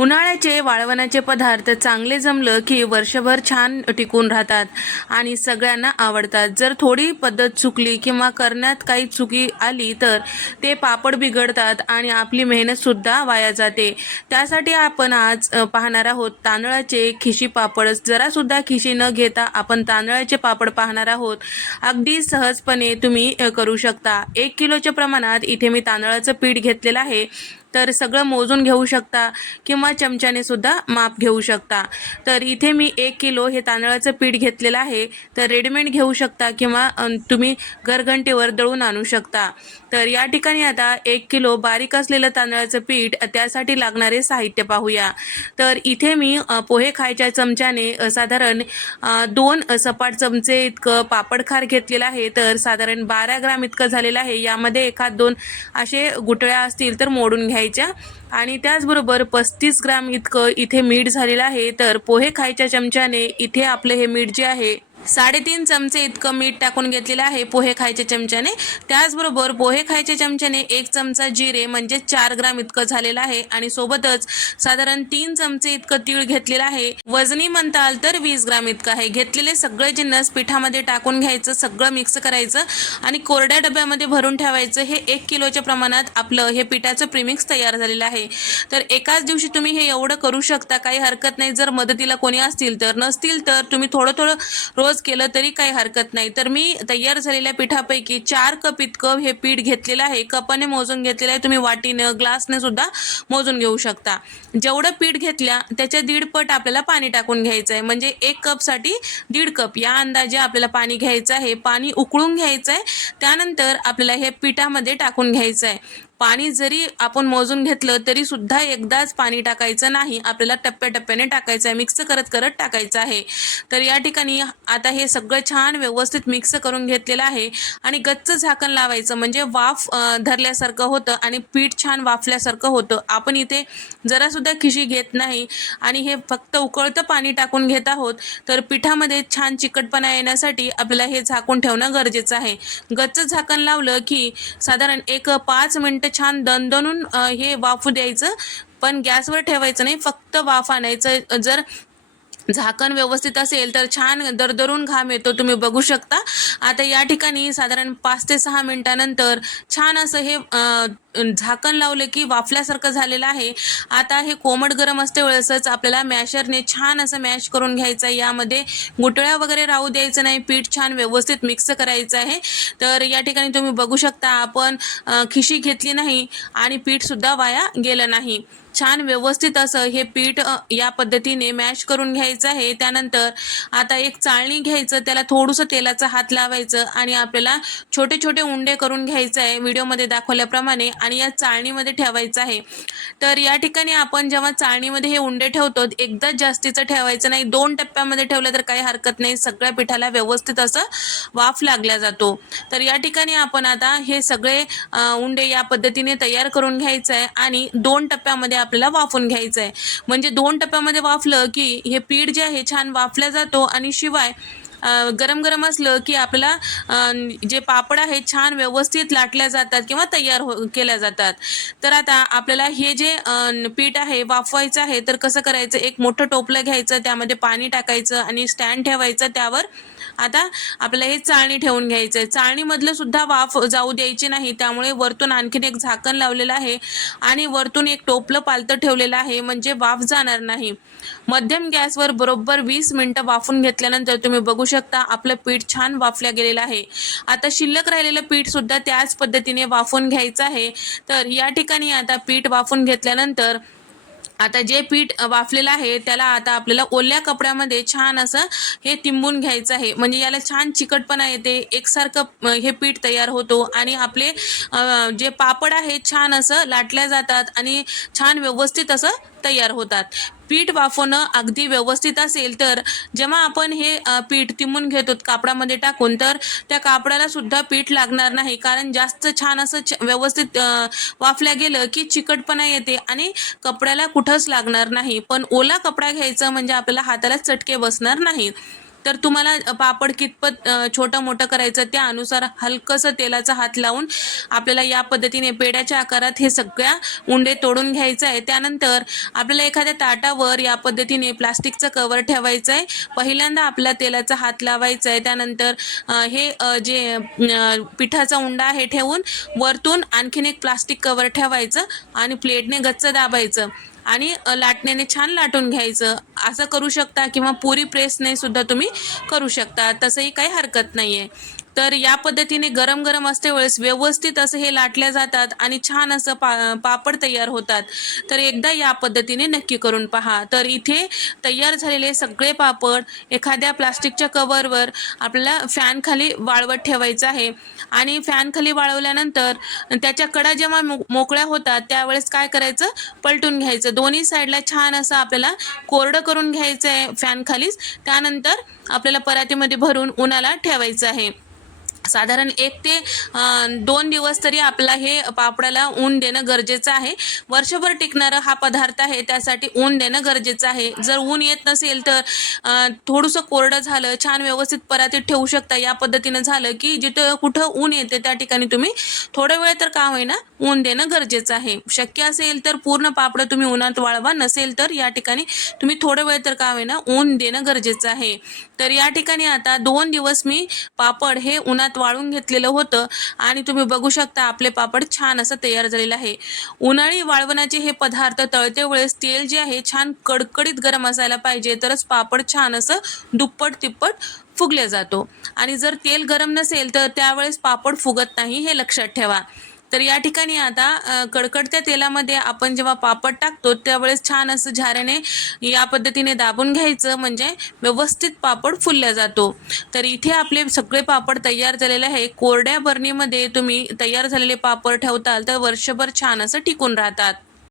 उन्हाळ्याचे वाळवणाचे पदार्थ चांगले जमलं की वर्षभर छान टिकून राहतात आणि सगळ्यांना आवडतात. जर थोडी पद्धत चुकली किंवा करण्यात काही चुकी आली तर ते पापड बिघडतात आणि आपली मेहनतसुद्धा वाया जाते. त्यासाठी आपण आज पाहणार आहोत तांदळाचे खिशी पापड. जरासुद्धा खिशी न घेता आपण तांदळाचे पापड पाहणार आहोत. अगदी सहजपणे तुम्ही करू शकता. 1 किलोच्या प्रमाणात इथे मी तांदळाचं पीठ घेतलेलं आहे. तर सगळं मोजून घेऊ शकता किंवा चमच्याने सुद्धा माप घेऊ शकता. तर इथे मी 1 किलो हे तांदळाचं पीठ घेतलेलं आहे. तर रेडीमेड घेऊ शकता किंवा तुम्ही घरघंटीवर दळून आणू शकता. तर या ठिकाणी आता 1 किलो बारीक असलेलं तांदळाचं पीठ त्यासाठी लागणारे साहित्य पाहूया. तर इथे मी पोहे खायच्या चमच्याने साधारण 2 सपाट चमचे इतकं पापड खार घेतलेलं आहे. तर साधारण 12 ग्राम इतकं झालेलं आहे. यामध्ये एखाद 2 असे गुठळ्या असतील तर मोडून घ्यायच्या आणि त्याचबरोबर 35 ग्राम इतकं इथे मीठ झालेलं आहे. तर पोहे खायच्या चमच्याने इथे आपलं हे मीठ जे आहे 3.5 चमचे इतकं मीठ टाकून घेतलेलं आहे पोहे खायच्या चमच्याने. त्याचबरोबर पोहे खायच्या चमच्याने 1 चमचा जिरे म्हणजे 4 ग्राम इतकं झालेलं आहे आणि सोबतच साधारण 3 चमचे इतकं तीळ घेतलेलं आहे. वजनी म्हणताल तर 20 ग्राम इतकं आहे. घेतलेले सगळे जिन्नस पिठामध्ये टाकून घ्यायचं, सगळं मिक्स करायचं आणि कोरड्या डब्यामध्ये भरून ठेवायचं. हे 1 किलोच्या प्रमाणात आपलं हे पिठाचं प्रीमिक्स तयार झालेलं आहे. तर एकाच दिवशी तुम्ही हे एवढं करू शकता, काही हरकत नाही. जर मदतीला कोणी असतील तर, नसतील तर तुम्ही थोडं थोडं रोज केलं तरी काही हरकत नाही. तर मी तयार झालेल्या पिठापैकी 4 कप इतकं हे पीठ घेतलेलं आहे. कपाने मोजून घेतलेलं आहे. तुम्ही वाटीनं ग्लासने सुद्धा मोजून घेऊ शकता. जेवढं पीठ घेतल्या त्याच्या 1.5 पट आपल्याला पाणी टाकून घ्यायचं आहे. म्हणजे 1 कपसाठी 1.5 कप या अंदाजे आपल्याला पाणी घ्यायचं आहे. पाणी उकळून घ्यायचं आहे. त्यानंतर आपल्याला हे पिठामध्ये टाकून घ्यायचं आहे. पाणी जरी आपण मोजून घेतलं तरी सुद्धा एकदाच पाणी टाकायचं नाही. आपल्याला टप्प्याटप्प्याने टाकायचं आहे. मिक्स करत करत टाकायचं आहे. तर या ठिकाणी आता हे सगळं छान व्यवस्थित मिक्स करून घेतलेलं आहे आणि गच्च झाकण लावायचं. म्हणजे वाफ धरल्यासारखं होतं आणि पीठ छान वाफल्यासारखं होतं. आपण इथे जरासुद्धा खिशी घेत नाही आणि हे फक्त उकळतं पाणी टाकून घेत आहोत. तर पिठामध्ये छान चिकटपणा येण्यासाठी आपल्याला हे झाकून ठेवणं गरजेचं आहे. गच्च झाकण लावलं की साधारण 5 मिनिटं छान दणदणून हे वाफू द्यायचं. पण गॅसवर ठेवायचं नाही, फक्त वाफ आणायचं. जर झाकण व्यवस्थित असेल तर छान दरदरून घाम येतो, तुम्ही बघू शकता. आता या ठिकाणी साधारण 5 ते 6 मिनिटानंतर छान असं हे झाकण लावलं की वाफल्यासारखं झालेलं आहे. आता हे कोमट गरम असते वेळेसच आपल्याला मॅशरने छान असं मॅश करून घ्यायचं आहे. यामध्ये गुठळ्या वगैरे राहू द्यायचं नाही. पीठ छान व्यवस्थित मिक्स करायचं आहे. तर या ठिकाणी तुम्ही बघू शकता आपण खिशी घेतली नाही आणि पीठसुद्धा वाया गेलं नाही. छान व्यवस्थित असं हे पीठ या पद्धतीने मॅश करून घ्यायचं आहे. त्यानंतर आता एक चाळणी घ्यायचं, त्याला थोडंसं तेलाचा हात लावायचं आणि आपल्याला छोटे छोटे उंडे करून घ्यायचं आहे व्हिडिओमध्ये दाखवल्याप्रमाणे आणि या चाळणीमध्ये ठेवायचं आहे. तर या ठिकाणी आपण जेव्हा चाळणीमध्ये हे उंडे ठेवतो एकदाच जास्तीचं ठेवायचं नाही. 2 टप्प्यामध्ये ठेवलं तर काही हरकत नाही. सगळ्या पिठाला व्यवस्थित असं वाफ लागल्या जातो. तर या ठिकाणी आपण आता हे सगळे उंडे या पद्धतीने तयार करून घ्यायचं आहे आणि 2 टप्प्यामध्ये आपल्याला वाफून घ्यायचं आहे. म्हणजे 2 टप्प्यामध्ये वाफलं की हे पीठ जे आहे छान वाफल्या जातो आणि शिवाय गरम गरम असलं की आपल्याला जे पापड आहे छान व्यवस्थित लाटल्या जातात किंवा तयार केल्या जातात. तर आता आपल्याला हे जे पीठ आहे वाफवायचं आहे. तर कसं करायचं, एक मोठं टोपलं घ्यायचं, त्यामध्ये पाणी टाकायचं आणि स्टँड ठेवायचं. त्यावर आता आपल्याला हे चाळणी ठेवून घ्यायचं आहे. चाळणीमधलं सुद्धा वाफ जाऊ द्यायची नाही. त्यामुळे वरतून आणखीन एक झाकण लावलेलं आहे आणि वरतून एक टोपलं पालतं ठेवलेलं आहे, म्हणजे वाफ जाणार नाही. मध्यम गॅसवर बरोबर 20 मिनिटं वाफून घेतल्यानंतर तुम्ही बघू शकता आपलं पीठ छान वाफल्या गेलेलं आहे. आता शिल्लक राहिलेलं पीठ सुद्धा त्याच पद्धतीने वाफून घ्यायचं आहे. तर या ठिकाणी आता पीठ वाफून घेतल्यानंतर आता जे पीठ वाफलेलं आहे त्याला आता आपल्याला ओल्या कपड्यामध्ये छान असं हे तिंबून घ्यायचं आहे. म्हणजे याला छान चिकटपणा येते, एकसारखं हे पीठ तयार होतो आणि आपले जे पापड आहेत छान असं लाटल्या जातात आणि छान व्यवस्थित असं तयार होतात. पीठ वाफवणं अगदी व्यवस्थित असेल तर जेव्हा आपण हे पीठ तिंबून घेतो कापडामध्ये टाकून, तर त्या कापडाला सुद्धा पीठ लागणार नाही. कारण जास्त छान असं व्यवस्थित वाफल्या गेलं की चिकटपणा येते आणि कपड्याला कुठंच लागणार नाही. पण ओला कपडा घ्यायचा म्हणजे आपल्याला हाताला चटके बसणार नाही. तर तुम्हाला पापड कितपत छोटं मोठं करायचं त्यानुसार हलकंसं तेलाचा हात लावून आपल्याला या पद्धतीने पेड्याच्या आकारात हे सगळ्या उंडे तोडून घ्यायचं आहे. त्यानंतर आपल्याला एखाद्या ताटावर या पद्धतीने प्लास्टिकचं कवर ठेवायचं आहे. पहिल्यांदा आपल्या तेलाचा हात लावायचा आहे. त्यानंतर हे जे पिठाचा उंडा आहे ठेवून वरतून आणखीन एक प्लास्टिक कवर ठेवायचं आणि प्लेटने गच्च दाबायचं आणि लाटण्याने छान लाटून घ्यायचं. असं करू शकता किंवा पुरी प्रेसने सुद्धा तुम्ही करू शकता, तसंही काही हरकत नाही आहे. तर या पद्धतीने गरम गरम असते वेळेस व्यवस्थित असं हे लाटल्या जातात आणि छान असं पापड तयार होतात. तर एकदा या पद्धतीने नक्की करून पहा. तर इथे तयार झालेले सगळे पापड एखाद्या प्लास्टिकच्या कवरवर आपल्याला फॅन खाली वाळवत ठेवायचं आहे आणि फॅन खाली वाळवल्यानंतर त्याच्या कडा जेव्हा मोकळ्या होतात त्यावेळेस काय करायचं, पलटून घ्यायचं. दोन्ही साईडला छान असं आपल्याला कोरडं करून घ्यायचं आहे फॅन खालीच. त्यानंतर आपल्याला परातीमध्ये भरून उन्हाला ठेवायचं आहे. साधारण 1 ते 2 दिवस तरी आपला हे पापडाला ऊन देणं गरजेचं आहे. वर्षभर टिकणारा हा पदार्थ आहे, त्यासाठी ऊन देणं गरजेचं आहे. जर ऊन येत नसेल तर थोडंसं कोरडं झालं, छान व्यवस्थित परातीत ठेवू शकता. या पद्धतीनं झालं की जिथं कुठं ऊन येते त्या ठिकाणी तुम्ही थोडा वेळ तर का होईना ऊन देणं गरजेचं आहे. शक्य असेल तर पूर्ण पापड तुम्ही उन्हात वाळवा, नसेल तर या ठिकाणी तुम्ही थोडा वेळ तर का होईना ऊन देणं गरजेचं आहे. तर या ठिकाणी आता 2 दिवस मी पापड हे उन्हात वाळून घेतलेलं होतं आणि तुम्ही बघू शकता आपले पापड छान असं तयार झालेलं आहे. उन्हाळी वाळवणाचे हे पदार्थ तळते वेळेस तेल जे आहे छान कडकडीत गरम असायला पाहिजे, तरच पापड छान असं दुप्पट तिप्पट फुगले जातो. आणि जर तेल गरम नसेल तर त्यावेळेस पापड फुगत नाही, हे लक्षात ठेवा. तर या ठिकाणी आता कडकडत्या तेलामध्ये आपण जेव्हा पापड टाकतो त्यावेळेस छान असं झाऱ्याने या पद्धतीने दाबून घ्यायचं, म्हणजे व्यवस्थित पापड फुलला जातो. तर इथे आपले सगळे पापड तयार झालेले आहे. कोरड्या बरणीमध्ये तुम्ही तयार झालेले पापड ठेवताल तर वर्षभर छान असं टिकून राहतात.